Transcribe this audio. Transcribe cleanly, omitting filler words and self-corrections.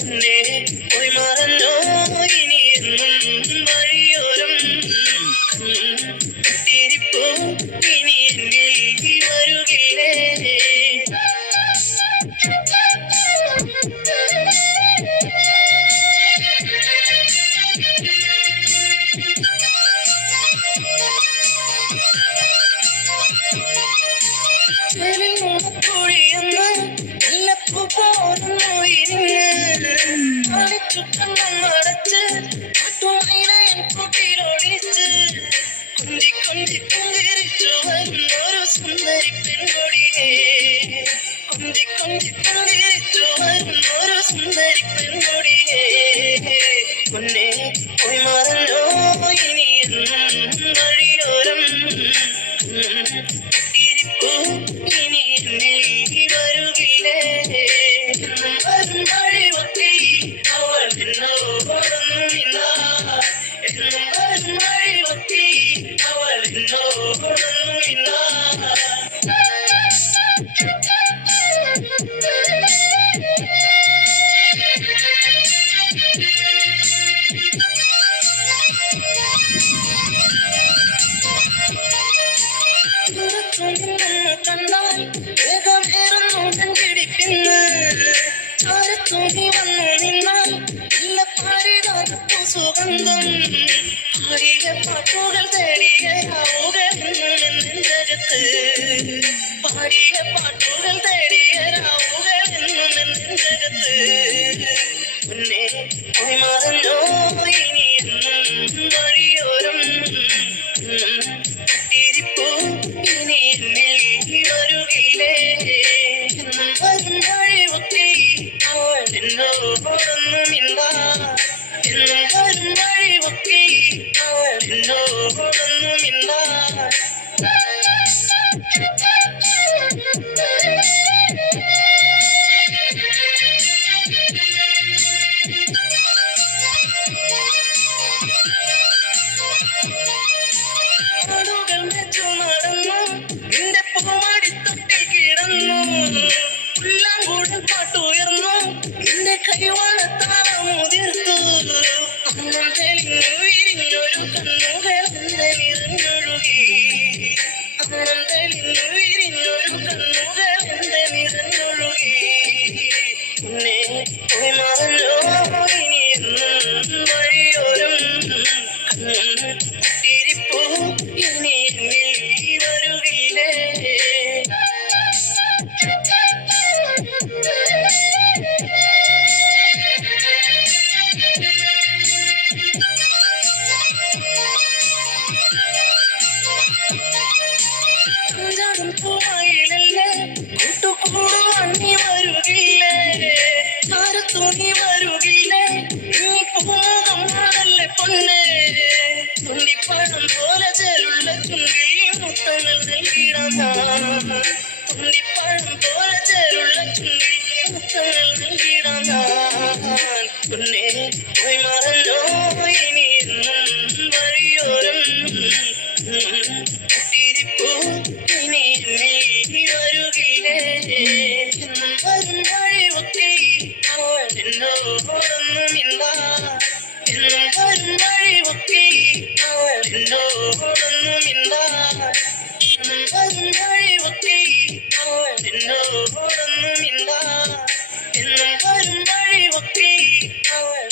പൊന്നേ പോയി മറന്നോ ഇനി എന്നും വഴിയോരം തിരിപ്പോ ഇനി എന്നിൽ വരുകില്ലേ. ൊഴിയെന്ന് എല്ലപ്പൂ പോരുന്നു ഇരുന്ന് ചുറ്റടച്ച് കൂട്ടിലോടിച്ച് കൊഞ്ചി കൊഞ്ചി പുഞ്ചിരിച്ചു വരുന്നൊരു സുന്ദരി പെൺകൊടിയേ. കൊഞ്ചി കൊഞ്ചി പുഞ്ചിരിച്ചു വരുന്നൊരു സുന്ദരി പെൺകൊടിയേ. പൊന്നേ പോയി മറന്നോ ഇനി എന്നും വഴിയോരം തിരിപ്പൂ ഇനി എന്നിൽ വരുകില്ലേ. എന്നും വരും വഴിവക്കി അവൾ എന്നോടൊന്നും ഇല്ല. എന്നും വരും വഴിവക്കി അവൾ എന്നോടൊന്നും ഇല്ല. കണ്ടാൽ വേഗമേറുന്നു നെഞ്ചിടിപ്പിന്ന്. ചാരത്തൂങ്ങി വന്നു നിന്നാൽ നല്ല പാരിടാത്ത സുഗന്ധം. പാടിയ പാട്ടുകൾ തേടിയ രാവുകളെന്നും നെഞ്ചകത്ത്. പാടിയ പാട്ടുകൾ തേടിയ രാവുകളെന്നും നെഞ്ചകത്ത്. പൊന്നേ പോയി മറന്നോ ഇനി എന്നും വഴിയോരം തിരിപ്പൂ ഇനി എന്നിൽ വരുകില്ലേ. എന്നും വരും വഴിവക്കി അവൾ എന്നോടൊന്നുമില്ല. എന്നും വരും വഴിവക്കി അവൾ എന്നോടൊന്നുമില്ല. ആടുകൾ മെച്ചു നടന്നു നിന്റെ പൂമടിത്തൊട്ടിൽ കിടന്നു. പുല്ലാങ്കൂടൽ പാട്ടുയർന്നു നിന്റെ കൈവാളത്താളം മുതിർത്തു. അന്നം തെളിഞ്ഞു വിരിഞ്ഞൊരു കണ്ണുകൾ എന്റെ നിറഞ്ഞൊഴുകി. അന്നം തെളിഞ്ഞു വിരിഞ്ഞൊരു കണ്ണുകൾ എന്റെ നിറഞ്ഞൊഴുകി. പിന്നെ പോയി മറന്നോ ഇനി എന്നും വഴിയോരം തിരിപ്പൂ ഇനി എന്നിൽ വരുകില്ലേ. അഞ്ചാടും പൂവായിലല്ലേ കൂട്ടുകൂടുവാൻ നീ വരുകില്ലേ. ചാരത്തു നീ വരുകില്ലേ. നീ പൂമുഖം കാണല്ലേ പൊന്നേ. തുണ്ടിപ്പഴം പോലെ ചേലുള്ള ചുണ്ടിൽ മുത്തങ്ങൾ നൽകിടാം ഞാൻ. തുണ്ടിപ്പഴം പോലെ ചേലുള്ള ചുണ്ടിൽ മുത്തങ്ങൾ നൽകിടാം ഞാൻ. പൊന്നേ പോയി മറന്നോ ഇനി എന്നും വഴിയോരം തിരിപ്പൂ ഇനി എന്നിൽ വരുകില്ലേ. എന്നും വരും വഴിവക്കി അവൾ എന്നോടൊന്നുമില്ല. എന്നും വരും വഴിവക്കി അവൾ എന്നോടൊന്നുമില്ല. എന്നും വരും വഴിവക്കി അവൾ എന്നോടൊന്നുമില്ല. എന്നും വരും വഴിവക്കി അവൾ